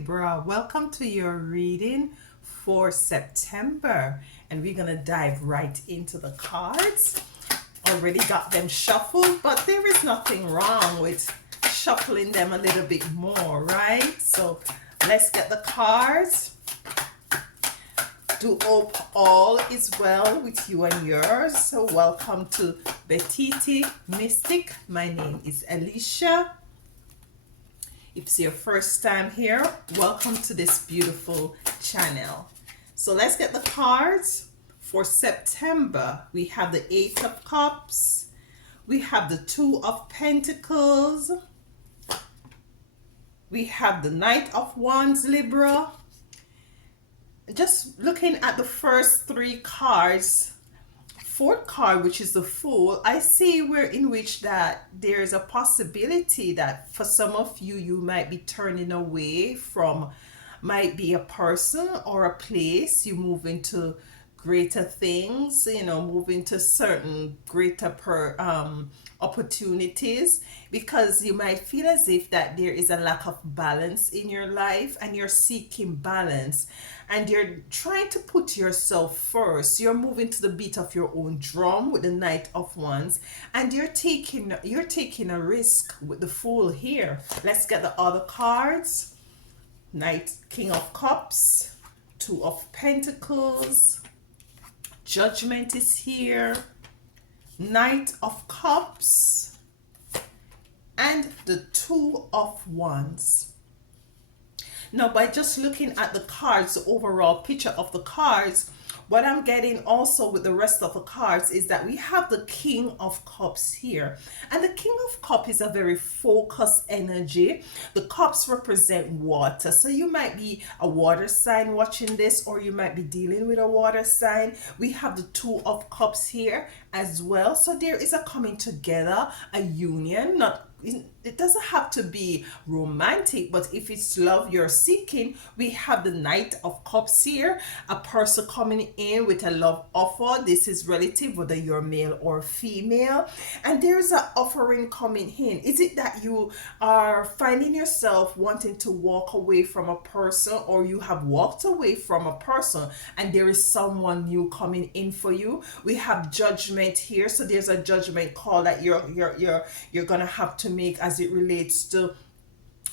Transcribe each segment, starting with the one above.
Libra, welcome to your reading for September, and we're gonna dive right into the cards. Already got them shuffled, but there is nothing wrong with shuffling them a little bit more, right? So let's get the cards. Do hope all is well with you and yours. So welcome to Bititi Mystic. My name is Alicia. If it's your first time here, welcome to this beautiful channel. So let's get the cards for September. We have the Eight of Cups. We have the Two of Pentacles. We have the Knight of Wands, Libra. Just looking at the first three cards, fourth card, which is the Fool, I see where in which that there's a possibility that for some of you, you might be turning away from, might be a person or a place. You move into greater things, you know, move into certain greater opportunities, because you might feel as if that there is a lack of balance in your life and you're seeking balance and you're trying to put yourself first. You're moving to the beat of your own drum with the Knight of Wands, and you're taking a risk with the Fool here. Let's get the other cards. King of Cups, Two of Pentacles, Judgment is here, Knight of Cups, and the Two of Wands. Now, by just looking at the cards, the overall picture of the cards, what I'm getting also with the rest of the cards is that we have the King of Cups here. And the King of Cups is a very focused energy. The cups represent water. So you might be a water sign watching this, or you might be dealing with a water sign. We have the Two of Cups here as well. So there is a coming together, a union. It doesn't have to be romantic, but if it's love you're seeking, we have the Knight of Cups here, a person coming in with a love offer. This is relative, whether you're male or female, and there's an offering coming in. Is it that you are finding yourself wanting to walk away from a person, or you have walked away from a person and there is someone new coming in for you? We have Judgment here, so there's a judgment call that you're gonna have to make as it relates to,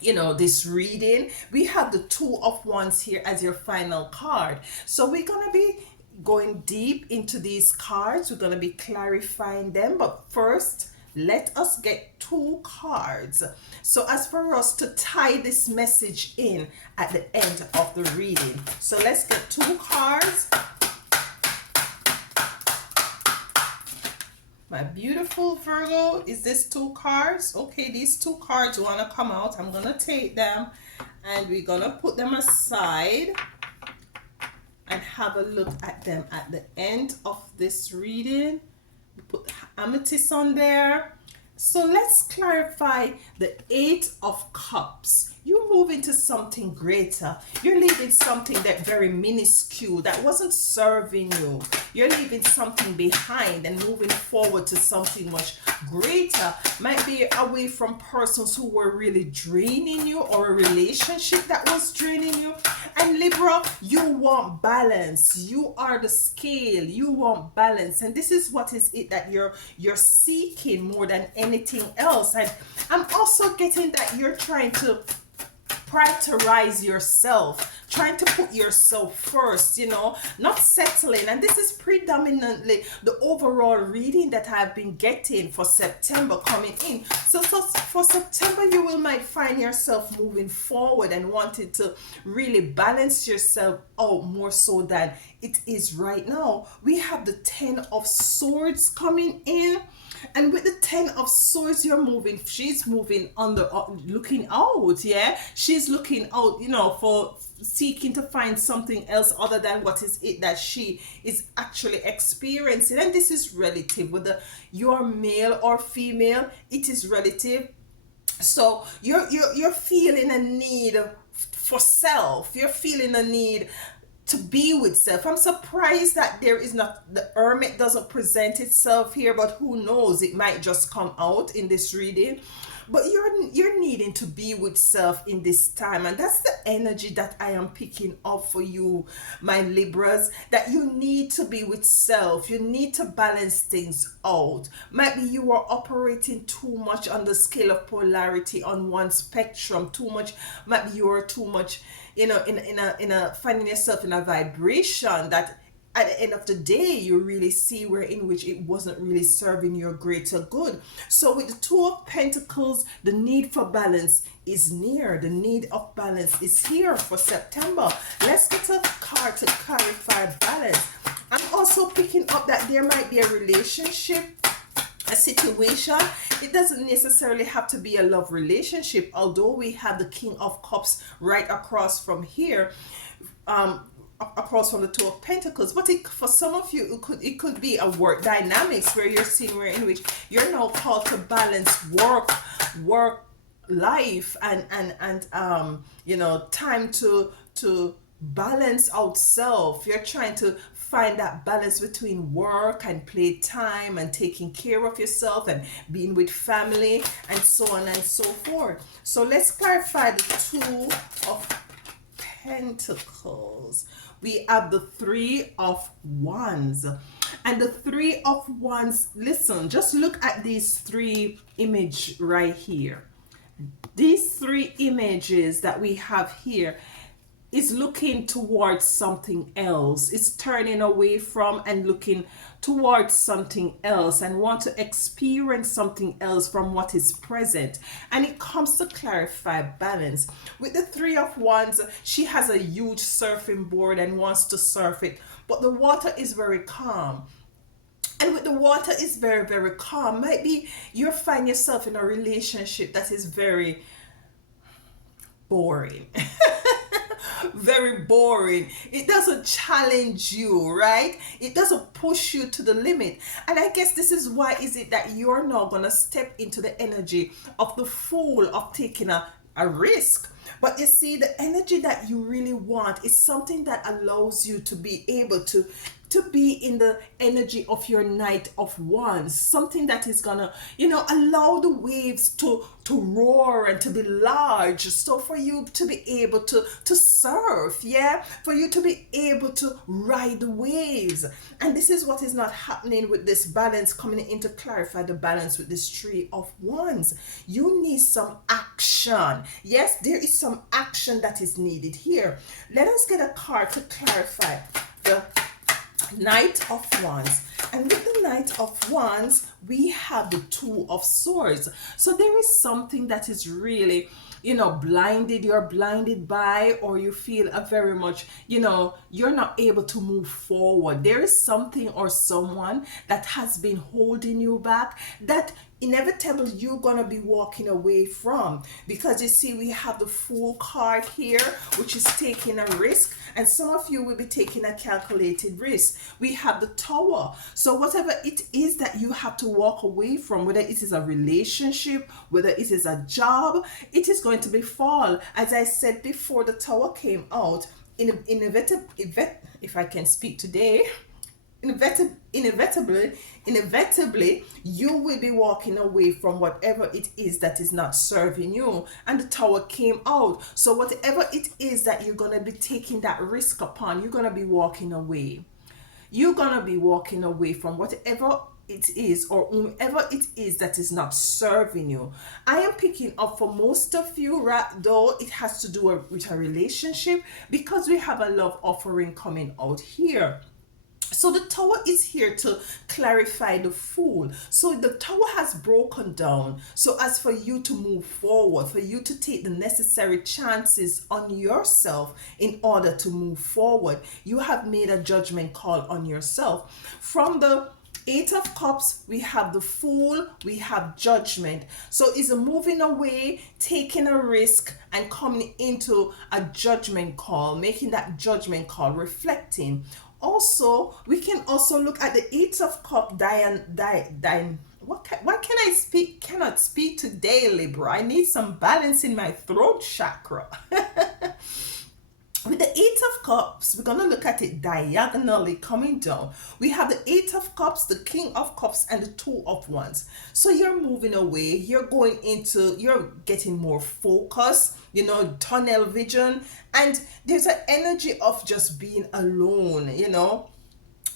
you know, this reading. We have the Two of Wands here as your final card. So we're gonna be going deep into these cards. We're gonna be clarifying them, but first let us get two cards, so as for us to tie this message in at the end of the reading. So let's get two cards. My beautiful Virgo, is this two cards? Okay, these two cards want to come out. I'm going to take them and we're going to put them aside and have a look at them at the end of this reading. We put amethyst on there. So let's clarify the Eight of Cups. You move into something greater. You're leaving something that very minuscule, that wasn't serving you. You're leaving something behind and moving forward to something much greater. Might be away from persons who were really draining you, or a relationship that was draining you. And Libra, you want balance. You are the scale. You want balance. And this is what is it that you're seeking more than anything else. And I'm also getting that you're trying to prioritize yourself, trying to put yourself first, you know, not settling. And this is predominantly the overall reading that I've been getting for September coming in. So for September, you might find yourself moving forward and wanting to really balance yourself out more so than it is right now. We have the Ten of Swords coming in. And with the Ten of Swords, you're moving, she's moving looking out, yeah? She's looking out, you know, for seeking to find something else other than what is it that she is actually experiencing. And this is relative, whether you're male or female, it is relative. So you're feeling a need for self. You're feeling a need to be with self. I'm surprised that there is not, the Hermit doesn't present itself here, but who knows, it might just come out in this reading. but you're needing to be with self in this time, and that's the energy that I am picking up for you, my Libras, that you need to be with self. You need to balance things out. Maybe you are operating too much on the scale of polarity on one spectrum, too much. Maybe you are too much, in a finding yourself in a vibration that at the end of the day you really see where in which it wasn't really serving your greater good. So with the Two of Pentacles, the need for balance is near. The need of balance is here for September. Let's get a card to clarify balance. I'm also picking up that there might be a relationship, a situation. It doesn't necessarily have to be a love relationship, although we have the King of Cups right across from here, across from the Two of Pentacles. But for some of you, it could be a work dynamics where you're seeing where in which you're now called to balance work life, and time to balance out self. You're trying to find that balance between work and playtime and taking care of yourself and being with family and so on and so forth. So let's clarify the Two of Pentacles. We have the Three of Wands. And the Three of Wands, listen, just look at these three images right here. These three images that we have here is looking towards something else. It's turning away from and looking towards something else and want to experience something else from what is present. And it comes to clarify balance. With the Three of Wands, she has a huge surfing board and wants to surf it, but the water is very calm. And with the water is very, very calm, maybe you find yourself in a relationship that is very boring. Very boring. It doesn't challenge you, right? It doesn't push you to the limit. And I guess this is why is it that you're not gonna step into the energy of the Fool, of taking a risk. But you see, the energy that you really want is something that allows you to be able to be in the energy of your Knight of Wands, something that is gonna allow the waves to roar and to be large, so for you to be able to surf, yeah, for you to be able to ride the waves. And this is what is not happening with this balance, coming in to clarify the balance with this Three of Wands. You need some action. Yes, there is some action that is needed here. Let us get a card to clarify the Knight of Wands. And with the Knight of Wands, we have the Two of Swords. So there is something that is really, blinded, you're blinded by, or you feel a very much, you're not able to move forward. There is something or someone that has been holding you back, that inevitably you're gonna be walking away from, because you see we have the Fool card here, which is taking a risk, and some of you will be taking a calculated risk. We have the Tower. So whatever it is that you have to walk away from, whether it is a relationship, whether it is a job, it is going to be fall. As I said before, the Tower came out in if I can speak today, inevitably you will be walking away from whatever it is that is not serving you. And the Tower came out, so whatever it is that you're going to be taking that risk upon, you're going to be walking away. You're going to be walking away from whatever it is or whomever it is that is not serving you. I am picking up for most of you, right, though it has to do with a relationship, because we have a love offering coming out here. So the Tower is here to clarify the Fool. So the Tower has broken down. So as for you to move forward, for you to take the necessary chances on yourself in order to move forward, you have made a judgment call on yourself. From the Eight of Cups, we have the Fool, we have Judgment. So it's a moving away, taking a risk, and coming into a judgment call, making that judgment call, reflecting. Also, we can also look at the Eight of Cups, why can I cannot speak today, Libra? I need some balance in my throat chakra. With the Eight of Cups, we're going to look at it diagonally coming down. We have the Eight of Cups, the King of Cups, and the Two of Wands. So you're moving away. You're getting more focus, tunnel vision. And there's an energy of just being alone.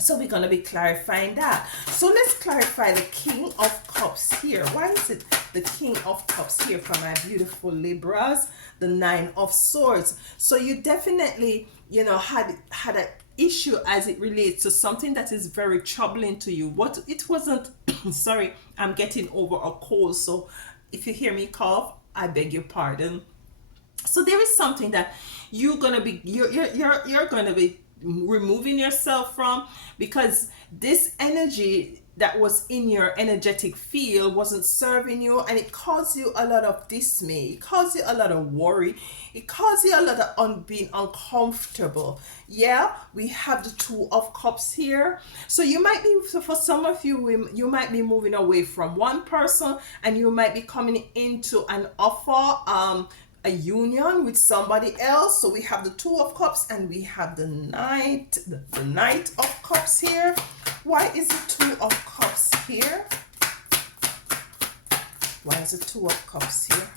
So we're going to be clarifying that. So let's clarify the King of Cups here. Why is it the King of Cups here for my beautiful Libras? The Nine of Swords. So you definitely, had an issue as it relates to something that is very troubling to you. What it wasn't, sorry, I'm getting over a cold. So if you hear me cough, I beg your pardon. So there is something that you're gonna be removing yourself from, because this energy that was in your energetic field wasn't serving you, and it caused you a lot of dismay, it caused you a lot of worry, it caused you a lot of being uncomfortable. Yeah, we have the Two of Cups here. So you might be, so for some of you, you might be moving away from one person, and you might be coming into an offer, a union with somebody else. So we have the Two of Cups and we have the Knight of Cups here. Why is the Two of Cups here? Why is the Two of Cups here?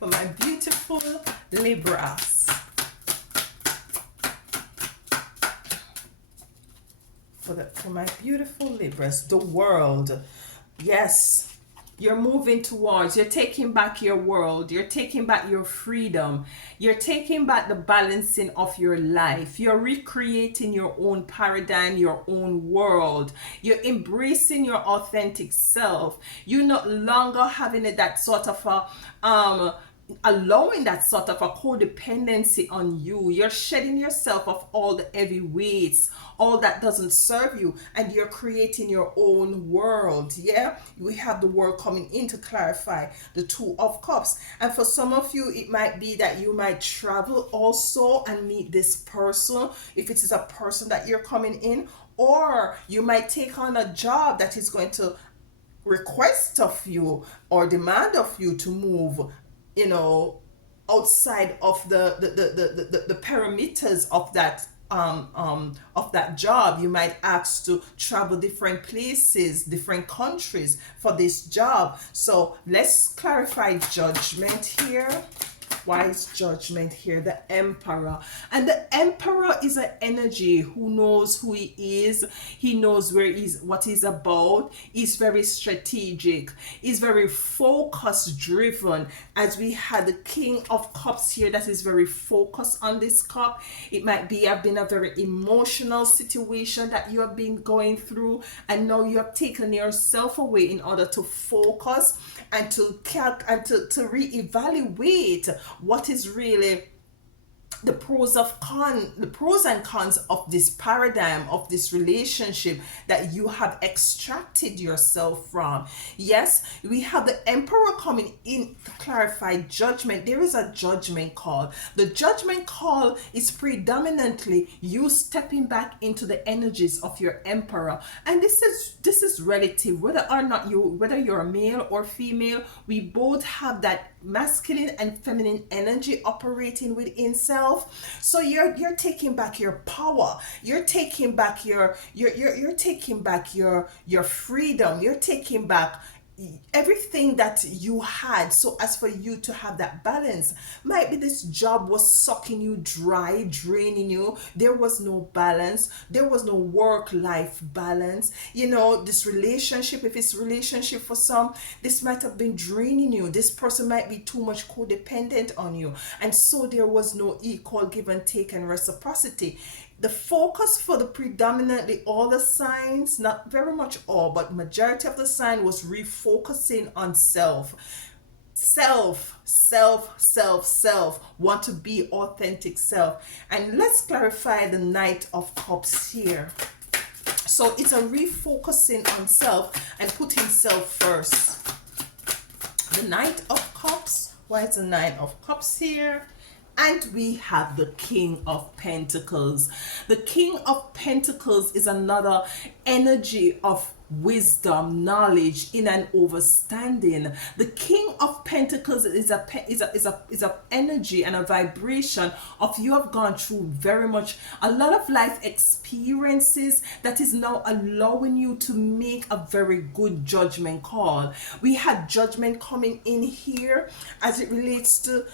For my beautiful Libras. For my beautiful Libras, the world. Yes. You're taking back your world, you're taking back your freedom, you're taking back the balancing of your life, you're recreating your own paradigm, your own world, you're embracing your authentic self, you're no longer having that sort of allowing that sort of a codependency on you. You're shedding yourself of all the heavy weights, all that doesn't serve you, and you're creating your own world. Yeah, we have the world coming in to clarify the Two of Cups. And for some of you, it might be that you might travel also and meet this person, if it is a person that you're coming in, or you might take on a job that is going to request of you or demand of you to move, outside of the perimeters of that job. You might ask to travel different places, different countries for this job. So let's clarify Judgment here. Why is Judgment here? The Emperor. And the Emperor is an energy who knows who he is. He knows what he's about. He's very strategic. He's very focus driven. As we had the King of Cups here, that is very focused on this cup. It might have been a very emotional situation that you have been going through, and now you have taken yourself away in order to focus and to reevaluate what is really the pros and cons of this paradigm, of this relationship that you have extracted yourself from. Yes, we have the Emperor coming in to clarify Judgment. There is a judgment call. The judgment call is predominantly you stepping back into the energies of your Emperor, and this is relative, whether you're a male or female. We both have that masculine and feminine energy operating within self. So you're taking back your power, you're taking back your freedom, you're taking back everything that you had. So as for you to have that balance, might be this job was sucking you dry, draining you. There was no balance, there was no work-life balance. This relationship, if it's relationship for some, this might have been draining you. This person might be too much codependent on you, and so there was no equal give and take and reciprocity. The focus for the predominantly all the signs, not very much all, but majority of the sign, was refocusing on self. Want to be authentic self. And let's clarify the Knight of Cups here. So it's a refocusing on self and putting self first. The Knight of Cups. Why is the Nine of Cups here? And we have the King of Pentacles. The King of Pentacles is another energy of wisdom, knowledge, in an overstanding. The King of Pentacles is a energy and a vibration of you have gone through very much a lot of life experiences that is now allowing you to make a very good judgment call. We had judgment coming in here as it relates to,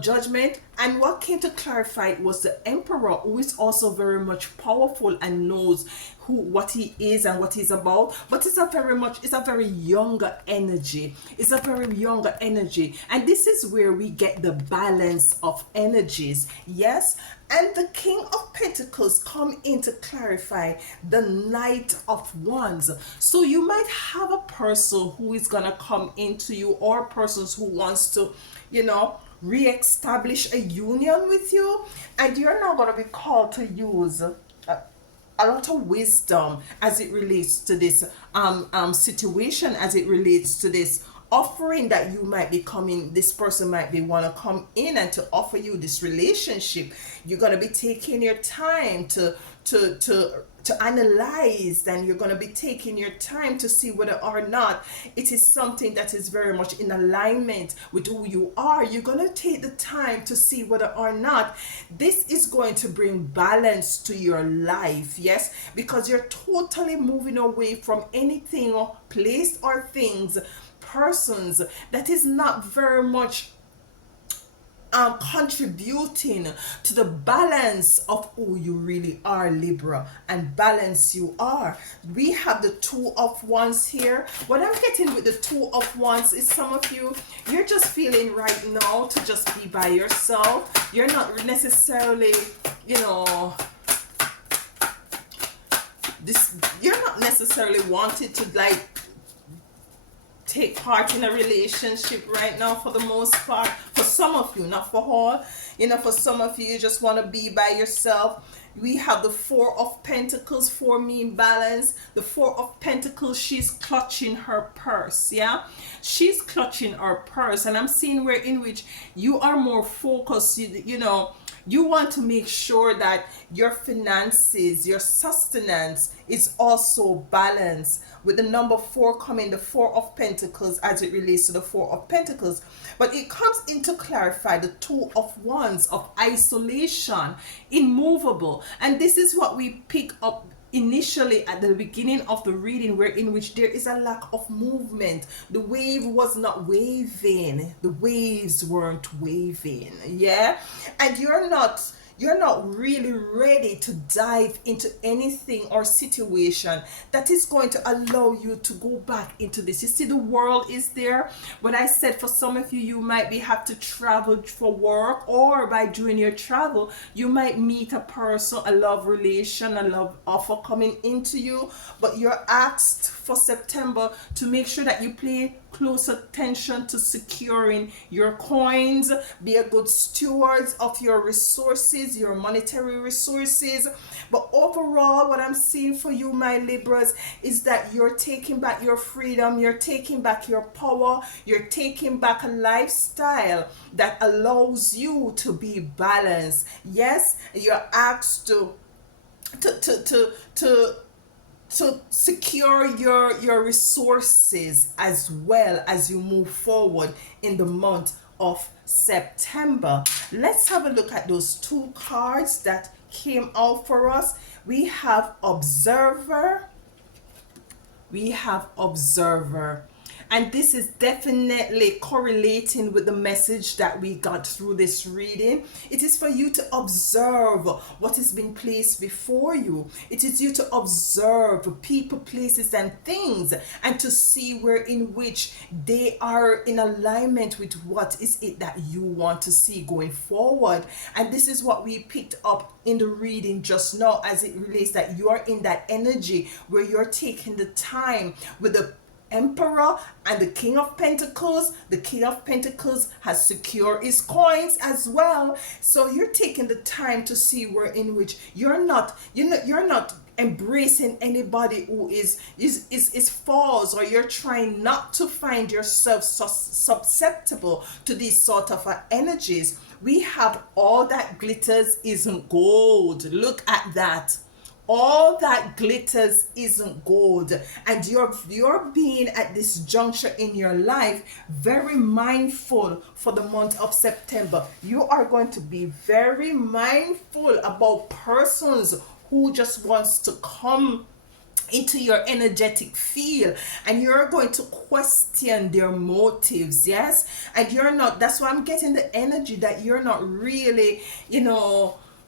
judgment, and what came to clarify it was the Emperor, who is also very much powerful and knows what he is and what he's about, but it's a very younger energy. It's a very younger energy, and this is where we get the balance of energies. Yes. And the King of Pentacles come in to clarify the Knight of Wands. So you might have a person who is gonna come into you, or persons who wants to, re-establish a union with you, and you're not gonna be called to use a lot of wisdom as it relates to this situation, as it relates to this offering that you might be coming, this person might be want to come in and to offer you this relationship. You're going to be taking your time to analyze, and you're going to be taking your time to see whether or not it is something that is very much in alignment with who you are. You're going to take the time to see whether or not this is going to bring balance to your life. Yes, because you're totally moving away from anything or place or things, persons that is not very much contributing to the balance of who you really are, Libra, and balance you are. We have the Two of Wands here. What I'm getting with the Two of Wands is some of you, you're just feeling right now to just be by yourself. You're not necessarily, you're not necessarily wanted to take part in a relationship right now, for the most part. For some of you, not for all. For some of you, you just want to be by yourself. We have the Four of Pentacles, for me in balance. The Four of Pentacles, she's clutching her purse. Yeah, she's clutching her purse, and I'm seeing where in which you are more focused. You want to make sure that your finances, your sustenance is also balanced. With the number 4 coming, the Four of Pentacles, as it relates to the Four of Pentacles. But it comes in to clarify the Two of Wands of isolation, immovable. And this is what we pick up initially at the beginning of the reading, where in which there is a lack of movement. The wave was not waving. The waves weren't waving. Yeah. And you're not really ready to dive into anything or situation that is going to allow you to go back into this. You see, the world is there. But I said, for some of you, you might have to travel for work, or by doing your travel, you might meet a person, a love relation, a love offer coming into you. But you're asked for September to make sure that you pay close attention to securing your coins. Be a good steward of your resources, your monetary resources. But overall, what I'm seeing for you, my Libras, is that you're taking back your freedom, you're taking back your power, you're taking back a lifestyle that allows you to be balanced. Yes, you're asked to secure your resources as well as you move forward in the month of September. Let's have a look at those two cards that came out for us. We have Observer. And this is definitely correlating with the message that we got through this reading. It is for you to observe what is being placed before you. It is you to observe people, places, and things, and to see where in which they are in alignment with what is it that you want to see going forward. And this is what we picked up in the reading just now, as it relates that you are in that energy where you're taking the time with the Emperor and the King of Pentacles. The King of Pentacles has secured his coins as well. So you're taking the time to see where in which you're not embracing anybody who is false, or you're trying not to find yourself susceptible to these sort of energies. We have all that glitters isn't gold. Look at that. All that glitters isn't gold, and you're being at this juncture in your life very mindful for the month of September. You are going to be very mindful about persons who just wants to come into your energetic field, and you're going to question their motives. Yes, and you're not, that's why I'm getting the energy that you're not really,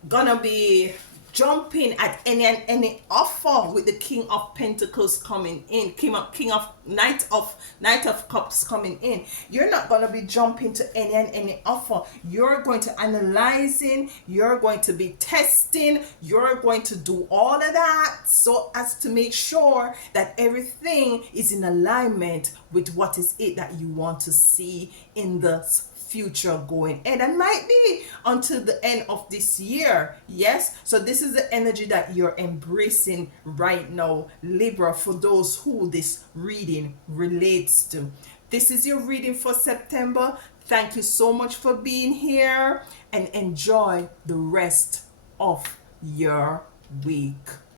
gonna be jumping at any offer with the King of Pentacles coming in, King of Knight of Cups coming in. You're not gonna be jumping to any offer. You're going to analyzing, you're going to be testing, you're going to do all of that so as to make sure that everything is in alignment with what is it that you want to see in the future going, and it might be until the end of this year. Yes, so this is the energy that you're embracing right now, Libra, for those who this reading relates to. This is your reading for September. Thank you so much for being here, and enjoy the rest of your week.